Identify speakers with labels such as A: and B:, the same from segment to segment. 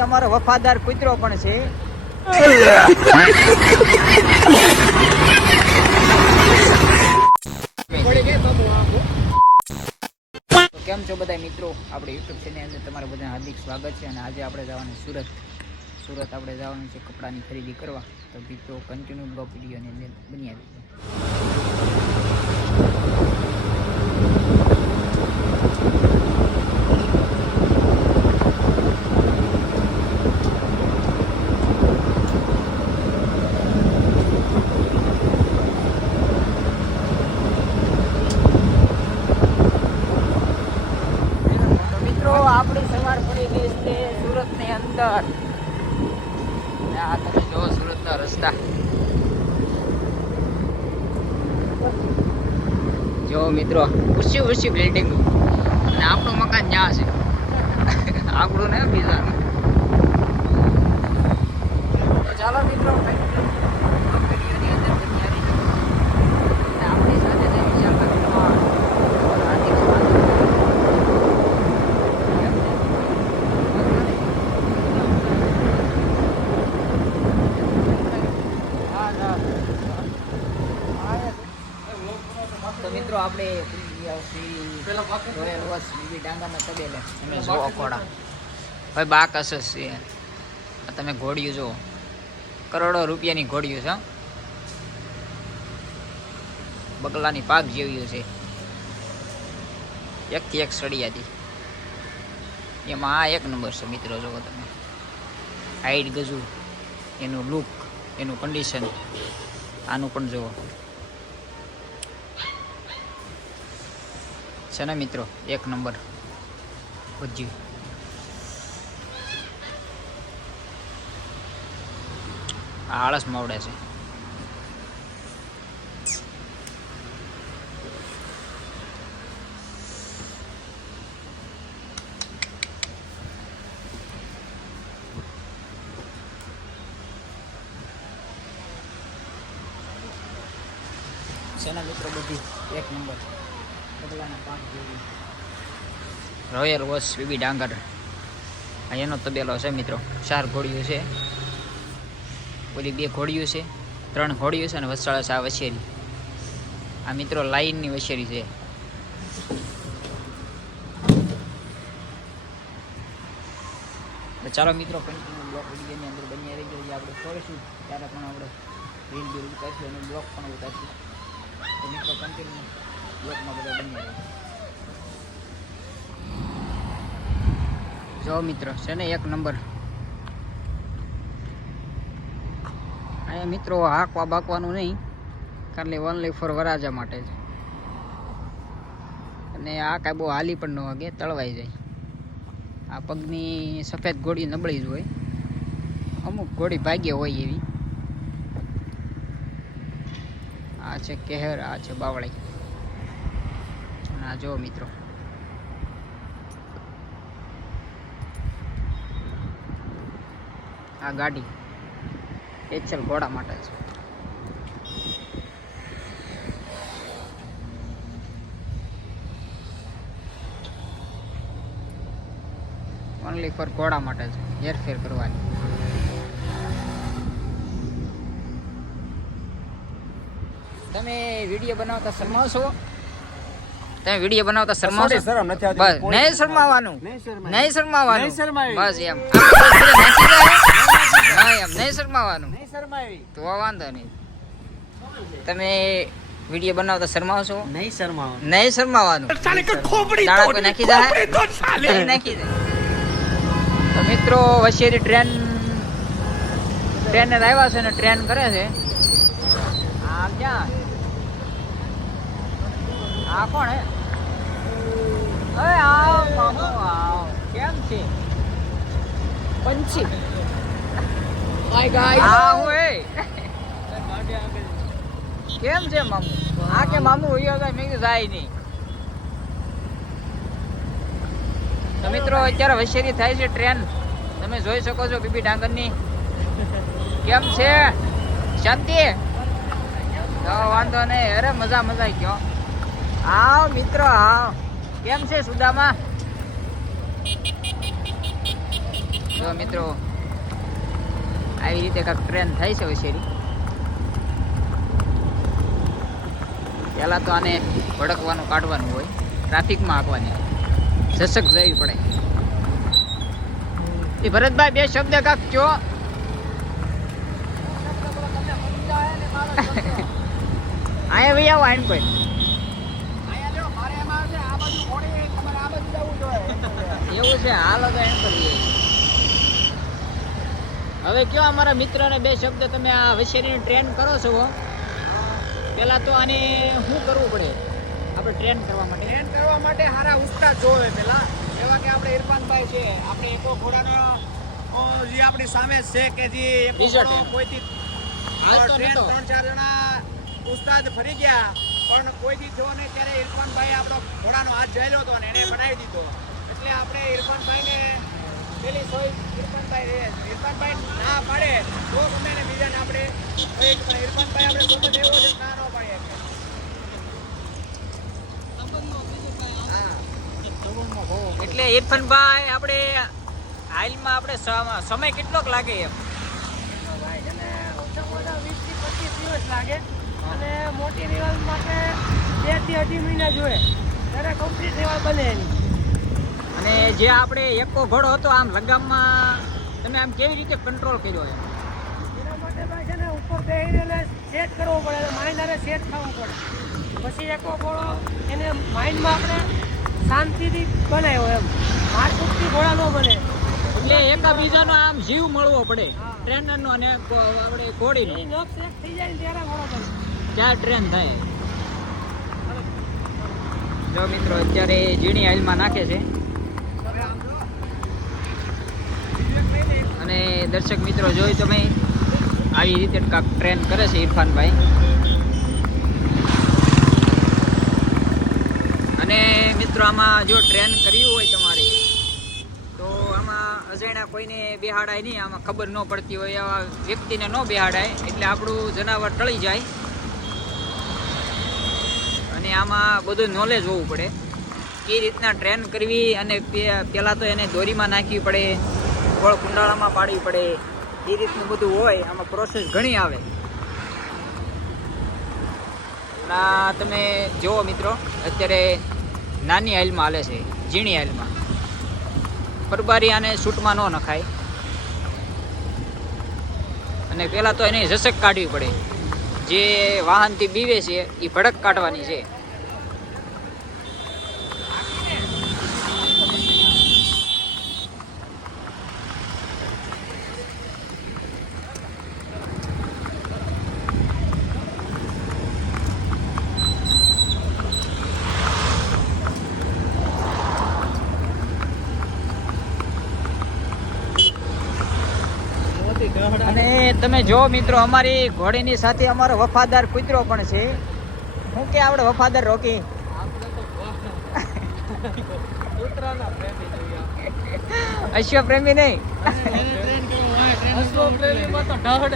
A: અમારો વફાદાર કૂતરો પણ છે. કેમ છો બધા મિત્રો? આપણે યુટ્યુબ ચેનલ અંદર તમારું બધા હાર્દિક સ્વાગત છે અને આજે આપણે જવાનું સુરત. સુરત આપણે જવાનું છે કપડાની ખરીદી કરવા. તો મિત્રો કન્ટિન્યુ બ્લોક વિડીયોની અંદર બની આવી તો મિત્રો આપણી સવાર પડી ગઈ છે સુરતની અંદર અને આ તમે જો સુરતના રસ્તા જો મિત્રો ઉછી ઉછી બિલ્ડિંગ અને આપણું મકાન ત્યાં છે આપણું ને બીજાનું. ચાલો મિત્રો વિડીયોની અંદર બન્યા રહીજો. અને આપણી સાથે છે વિશાલ કાકા. હાર્દિક સ્વાગત તો મિત્રો આપણે ભાઈ બા કસસ છે. આ તમે ઘોડિયું જુઓ. કરોડો રૂપિયાની ઘોડિયું છે બગલાની પાક જેવી છે. એકથી એક સળિયાથી. એમાં આ એક નંબર છે મિત્રો જુઓ તમે. હાઈટ ગજુ. એનું લુક એનું કન્ડિશન આનું પણ જુઓ. છે ને મિત્રો? એક નંબર. ભજી આળસ માવડે છે સેના મિત્રો બધી એક નંબર બગલાના પાંચ જેવી રોયલ વોશ બીબી ડાંગર. આ એનો તબેલો છે મિત્રો. ચાર ઘોડીઓ છે. ઓલી બે ઘોડીઓ છે. ત્રણ ઘોડીઓ છે અને વસાળા છે આ વછેરી. આ મિત્રો લાઈનની વછેરી છે. ચાલો મિત્રો કન્ટિન્યુ અંદર બની રહી ગયો આપણે છોડીશું ત્યારે પણ આપણે રીલ બિલ ઉતારશું અને બ્લોક પણ ઉતારશું. તો મિત્રો કન્ટિન્યુ બ્લોકમાં બધા બની રહે જો મિત્રો, છે ને એક નંબર. અહીંયા મિત્રો હાંકવા બાકવાનું નહીં, ખાલી ઓનલી ફોર વરાજા માટે જ. અને આ કાંઈ બહુ હાલી પણ ન વાગે, તળવાઈ જાય. આ પગની સફેદ ઘોડી નબળી જ હોય. અમુક ઘોડી ભાગ્ય હોય એવી. આ છે કેહર, આ છે બાવળી. આ જો મિત્રો આ ગાડી સ્પેશિયલ ઘોડા માટે છે. ઓનલી ફોર ઘોડા માટે છે. હેરફેર કરવાની. તમે વીડિયો બનાવતા શરમાવ છો? તમે વીડિયો બનાવતા શરમાવ છો. બસ નહીં શરમાવાનું.
B: નહીં
A: શરમાવાનું. બસ એમ. હા એમ. નહીં શરમાવાનું.
B: નહીં શરમાવી.
A: તો વાંધો નહીં. તમે વીડિયો બનાવતા શરમાવો છો
B: નહીં શરમાવાનું.
A: નહીં શરમાવાનું. દાણા કોઈ નાખી જાય નહીં નાખી જાય તો મિત્રો વશેરી ટ્રેન ટ્રેન આવ્યા છે ને ટ્રેન કરે છે. આ ક્યાં? આ કોણ હે? અરે આવ મામો આવ. કેમ છે? પંછી. હાય ગાઈસ આ હું એ. કેમ છે મામુ? આ કે મામુ હોય ગાય મેં જાય નહીં. તો મિત્રો, અત્યારે વશેરી થાય છે ટ્રેન. તમે જોઈ શકો છો બીબી ડાંગરની. કેમ છે? શાંતિ? વાંધો નહીં. અરે મજા મજા ગયો. આવ મિત્રો આવ કેમ છે સુદામા? જો મિત્રો આવી રીતે કાંઈક ટ્રેન થાય છે હોશિયારી પહેલાં તો આને ભડકવાનું કાઢવાનું હોય. ટ્રાફિકમાં હાંકવાની સશક જવી પડે. એ ભરતભાઈ બે શબ્દ કાંક જો આયા ભાઈ આવો આઈન કોઈ. એવું છે હાલ તો એમ કરીએ. હવે કયો અમારા મિત્રને બે શબ્દ તમે આ વૈશાલીની ટ્રેન કરો છો પહેલા તો આને શું કરવું પડે? આપણે ટ્રેન કરવા માટે.
B: ટ્રેન કરવા માટે સારા ઉસ્તાદ જોવે પેલા. એવા કે આપણે ઇરફાનભાઈ છે આપણે એકો ઘોડાનો જે આપણી સામે છે કે જે કોઈથી ટ્રેન ત્રણ ચાર જણા ઉસ્તાદ ફરી ગયા પણ કોઈથી જો ને ત્યારે ઇરફાનભાઈ આપણો ઘોડાનો હાથ જાયેલો હતો ને એને બનાવી દીધો. એટલે આપણે ઇરફાનભાઈને પેલી સોય ઇરફાનભાઈ ઇરફાનભાઈ ના પાડે તો ગમે ને બીજાને આપણે કહીએ પણ ઇરફાનભાઈ આપણે સંબંધ એવો છે ના ન પાડીએ.
A: એટલે ઇરફાનભાઈ આપણે હાલમાં આપણે સમય કેટલોક લાગે એમ?
C: લાગે અને મોટી દિવાલ માટે બેથી અઢી મહિના જોઈએ. ત્યારે કમ્પ્લીટ દિવાલ બને એની.
A: અને જે આપણે એકો ઘોડો હતો આમ લગામમાં તમે આમ કેવી રીતે કંટ્રોલ કર્યો એમ?
C: એના માટે ભાઈ છે ને ઉપર બેસીને સેટ કરવો પડે અને માઇન્ડ હારે સેટ થવું પડે. પછી એકો ઘોડો એને માઇન્ડમાં આપણે શાંતિથી બનાવ્યો એમ. મારકૂટથી ઘોડા ન બને.
A: એટલે એકાબીજાનો આમ જીવ મળવો પડે. ટ્રેનરનો અને આપણે ઘોડીનો.
C: લોક સેટ થઈ જાય ત્યારે ઘોડો થાય
A: ત્યાં ટ્રેન થાય? જો મિત્રો અત્યારે ઝીણી હાઈલમાં નાખે છે. અને દર્શક મિત્રો, જોઈ તમે આવી રીતે કાંક ટ્રેન કરે છે ઇરફાનભાઈ. અને મિત્રો, આમાં જો ટ્રેન કર્યું હોય તમારે, તો આમાં અજાણ્યા કોઈને બેહાડાય નહીં, આમાં ખબર ન પડતી હોય, એવા વ્યક્તિને ન બેહાડાય, એટલે આપણું જનાવર ટળી જાય. અને આમાં બધું નોલેજ હોવું પડે. કે રીતના ટ્રેન કરવી અને પહેલાં તો એને દોરીમાં નાખવી પડે. ગોળ કુંડાળામાં પાડવી પડે. એ રીતનું બધું હોય, આમાં પ્રોસેસ ઘણી આવે. આ તમે જુઓ મિત્રો, અત્યારે નાની આઇલમાં હાલે છે, ઝીણી આઇલમાં પરબારી આને સૂટમાં ન નખાય. અને પહેલાં તો એની ઝસક કાઢવી પડે. જે વાહનથી બીવે છે, એ ભડક કાઢવાની છે અને તમે જો મિત્રો, અમારી ઘોડીની સાથે અમારો વફાદાર કૂતરો પણ છે. હું કે આપણે વફાદાર રોકી? અશ્વ પ્રેમી નહીં?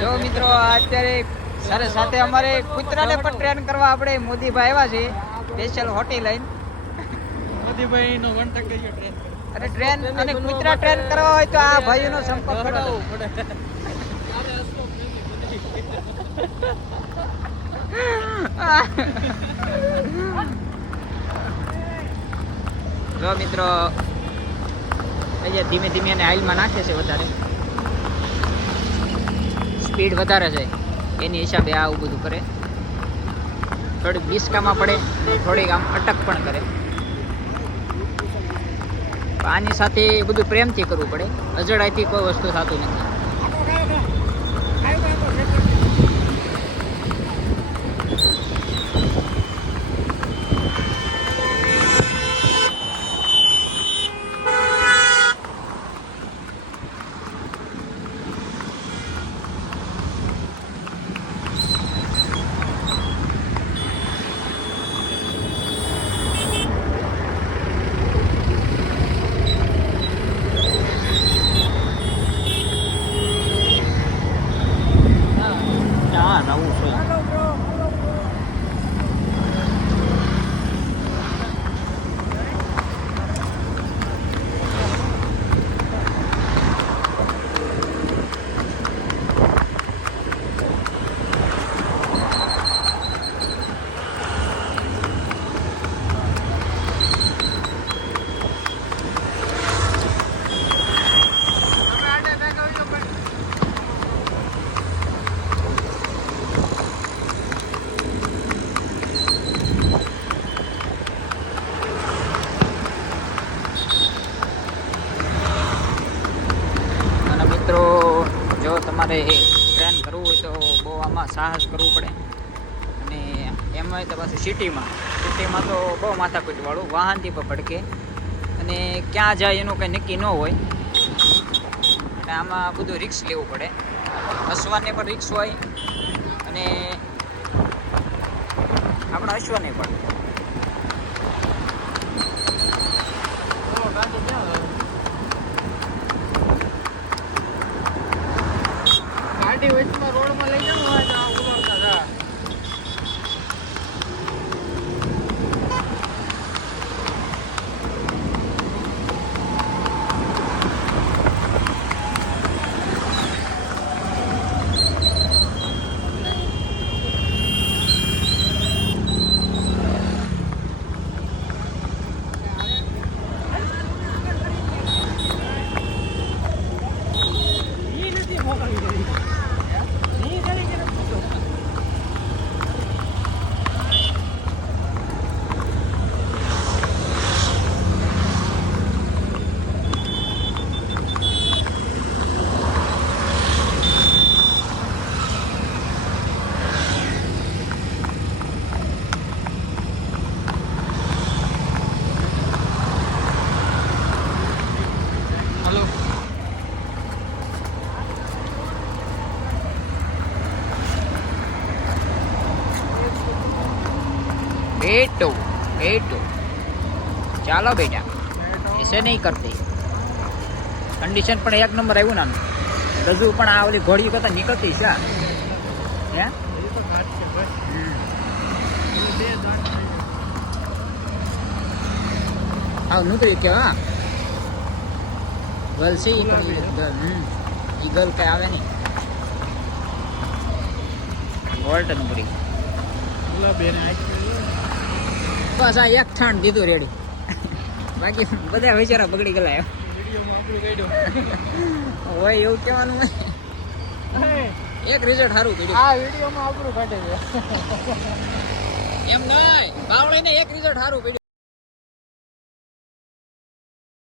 A: જો મિત્રો, અત્યારે સર સાથે અમારે કૂતરાને પણ ટ્રેન કરવા આપણે મોદીભાઈ આવ્યા છે. Special hotline. અને ટ્રેન અને કૂતરા ટ્રેન કરવા હોય તો આ ભાઈનો સંપર્ક કરાવો જો મિત્રો ધીમે ધીમે એને આઈલમાં નાખે છે વધારે. સ્પીડ વધારે છે. એની હિસાબે આવું બધું કરે. થોડીક ડિસ્કામાં પડે, થોડીક આમ અટક પણ કરે. આની સાથે બધું પ્રેમથી કરવું પડે. અજડાઈથી કોઈ વસ્તુ થતું નથી. તમારે ટ્રેન કરવું હોય તો બહુ આમાં સાહસ કરવું પડે. અને એમાં તો પાછું સિટીમાં સિટીમાં તો બહુ માથાકૂટવાળું વાહનથી પણ ભડકે. અને ક્યાં જાય એનું કંઈ નક્કી ન હોય. અને આમાં બધું રિક્સ લેવું પડે. હસવાને પણ રિક્સ હોય. અને આપણા હસવાને પણ
B: ગાડી વચમાં રોડમાં લઈ જાવ હોય તો આ ઉલળતા જા.
C: ઈ નથી મોકલવી કરી ઈ કરી કે નથી મોકલવી.
B: હલો
A: બેટો બેટો ચાલો બેટા. એસે નહીં કરતી. કન્ડિશન પણ એક નંબર આવ્યું નાનું રજુ પણ આ ઓલી ઘોડી કરતા નીકળતી છે. હે? હા નૂતરી કે, હા. ગર્લ છે હમ. ઈ ગર્લ કંઈ આવે નહીં. વોલ્ટ નંબરી બસ આ એક ઠાણ દીધું રેડી બાકી બધા વિચારા બગડી ગયેલા હોય એવું કહેવાનું એક રિઝલ્ટ સારું કર્યું
B: આ વિડીયોમાં આપણું કાઢે છે.
A: એમ નહીં બાવળીને એક રિઝલ્ટ સારું પડ્યું.